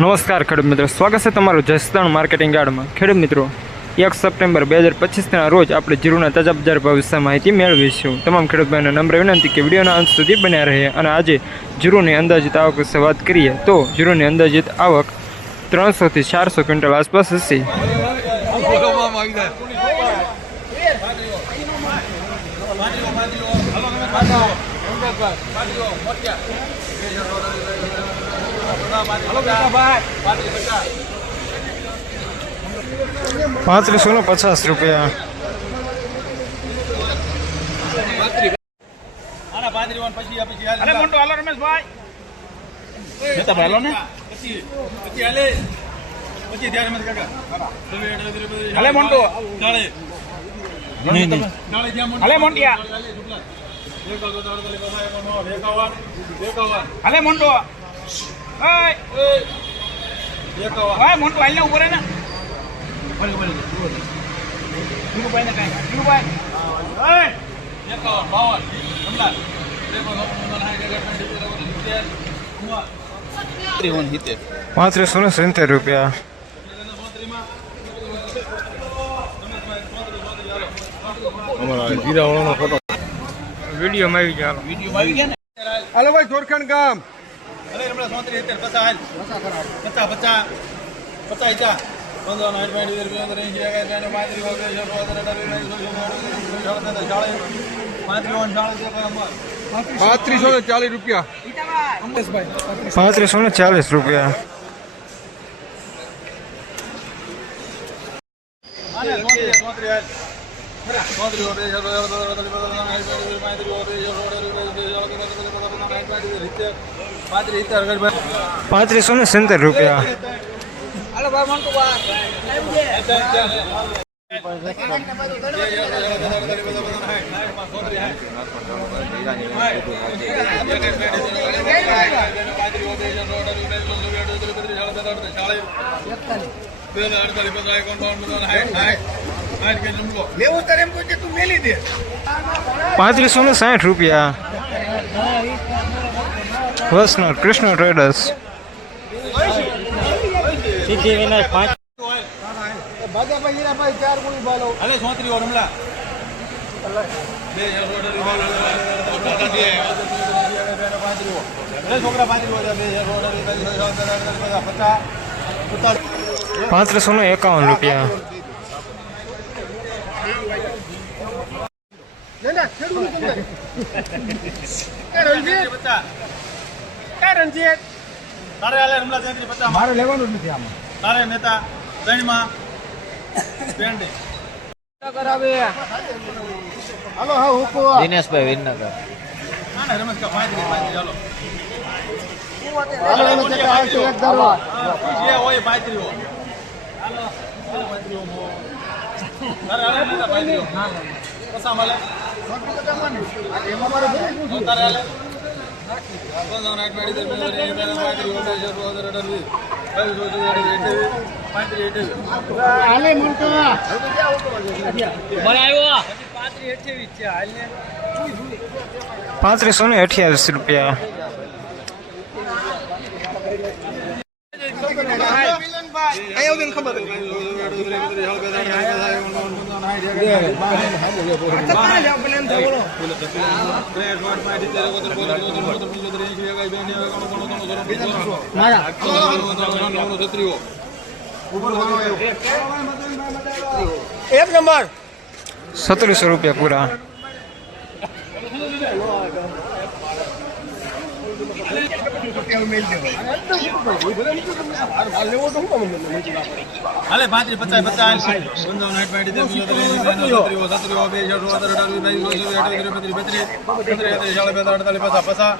નમસ્કાર ખેડૂત મિત્રો, સ્વાગત છે તમારું જસદણ માર્કેટિંગ યાર્ડમાં ખેડૂત મિત્રો, એક સપ્ટેમ્બર બે હજાર પચીસના રોજ આપણે જીરુના તાજા બજાર ભાવ વિશે માહિતી મેળવીશું. તમામ ખેડૂત ભાઈઓને નમ્ર વિનંતી કે વિડીયોના અંત સુધી બન્યા રહે અને આજે જીરુની અંદાજિત આવક વિશે વાત કરીએ તો જીરુની અંદાજિત આવક ત્રણસોથી ચારસો ક્વિન્ટલ આસપાસ હશે. પાંત્રીસો ને પચાસ રૂપિયા. હાલ અરે મોટો હાલો રમેશભાઈ. નેતા ભાઈ હાલો ને. પછી પછી હાલે પછી ધ્યાન મત કાકા હાલે મોન્ટુ. ચાલે જ્યાં મોન્ટુ. હાલે મોન્ટિયા એકાવન, હાલે ઊભો રહે ને ધીરુભાઈ ને કાંઈ ધીરુભાઈ બાવન, સિત્તેર. પાંત્રીસો ને સિત્તેર રૂપિયા વિડીયોમાં આવી ગયા વીડિયો આવી ગયા ને. હાલો ભાઈ જોરખંડ ગામ. હમણાં સોત્રીસ, સિત્તેર, પચાસ હાલ. પચાસ, પચાસ. પચાસ. પંદર, સાઠ, સિત્તેર, પંચોતેર, એંશી, એકાસી, પાંત્રીસ, ને ચાલીસ રૂપિયા પાંત્રીસો ને ચાલીસ રૂપિયા આને સોત્રી સોત્રીસ હાલ. સોત્રીસ, ને સિત્તેર રૂપિયા ઓગણત્રીસ, પાંત્રીસ, સિત્તેર, પાંત્રીસ, સિત્તેર, અગરભાઈ. પાંત્રીસો ને સિત્તેર રૂપિયા લેવું તારે એમ કે તું મેલી દે પાંત્રીસો ને સાઠ રૂપિયા વસનર કૃષ્ણ ટ્રેડર્સ સિદ્ધિ વિનાયક પાંચ અરે પાંત્રીસો ને એકાવન રૂપિયા પચાસ રણજીત તારે હાલે હમણાં તેત્રીસ પચાસ મારે લેવાનું જ નથી આમાં. તારે નેતા ત્રણમાં પેન્ડી હાલો હા હુકો દિનેશભાઈ વિનનગર. હા ને રમેશ કા પાંત્રીસ પાંત્રીસ ચાલો હાલો. એનો ચેક આવશે એક ધારો જે હોય હો હાલો હાલો હો. હો. પચાસ હાલે પાંત્રીસ ને અઠ્યાવીસ રૂપિયા. એક નંબર. સત્રીસો રૂપિયા પૂરા. હાલે પાંત્રી પચાસ પચાસ પંચાવન સાઠ પાડી એંશી સત્રીસ સત્રીસ બે હજાર સત્તર અઢાર વીસ બાવીસ ચોવીસ અઠ્યાવીસ બત્રીસ બત્રીસ પંદર એકત્રીસ ચાલીસ બેતાલીસ અડતાલીસ પચાસ પચાસ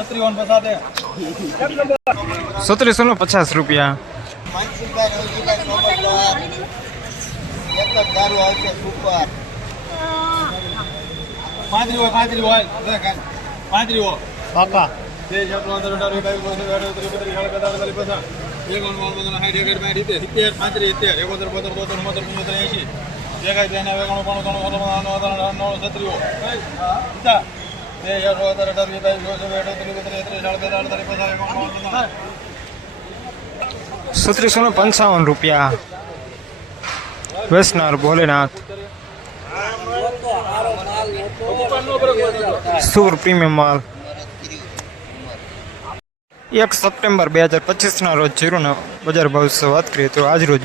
સત્રીસ ઓન પચાસ દે સત્રીસો ને પચાસ રૂપિયા પાંત્રી હોય પાંત્રી હોય પાંત્રી હોય પાકા બે હજાર ત્રણ અઢાર વીસ બાવીસ ચોવીસ અઠ્યાવીસ બત્રીસ ચાલીસ બેતાલીસ અડતાલીસ પચાસ એકાવન બાવન પંચાવન સાઠ એકસઠ બાસઠ સિત્તેર સિત્તેર પાંત્રીસ સિત્તેર એકોતેર બોતેર તોતેર ઉનોતેર પંચોતેર એંશી એકાઈ ત્રણ એકાણું બાણું ત્રણ ત્રણ ત્રણ ત્રણ સત્રીઓ પચાસ બે હજાર સોળ હજાર અઢાર વીસ બાવીસ ચોવીસ ચોવીસ અઠ્યાવીસ ત્રીસ એકત્રીસ સાડત્રીસ અડતાલીસ પચાસ એકાવન બાવન પંચાવન સત્રીસો ને પંચાવન રૂપિયા વેસનાર ભોલેનાથ સુર પ્રીમિયમ માલ એક સપ્ટેમ્બર બે હજાર પચીસના રોજ જીરુના બજાર ભાવ વિશે વાત કરીએ તો આજ રોજ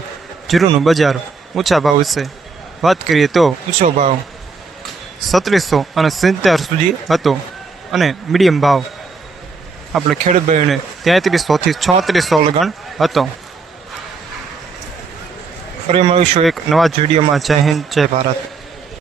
જીરુનું બજાર ઊંચા ભાવ વિશે વાત કરીએ તો ઊંચો ભાવ સત્રીસો અને સિત્તેર સુધી હતો અને મીડિયમ ભાવ આપણે ખેડૂત તેત્રીસોથી છત્રીસો લગણ હતો. ફરી મળીશું એક નવા જ વિડીયોમાં. જય હિન્દ, જય ભારત.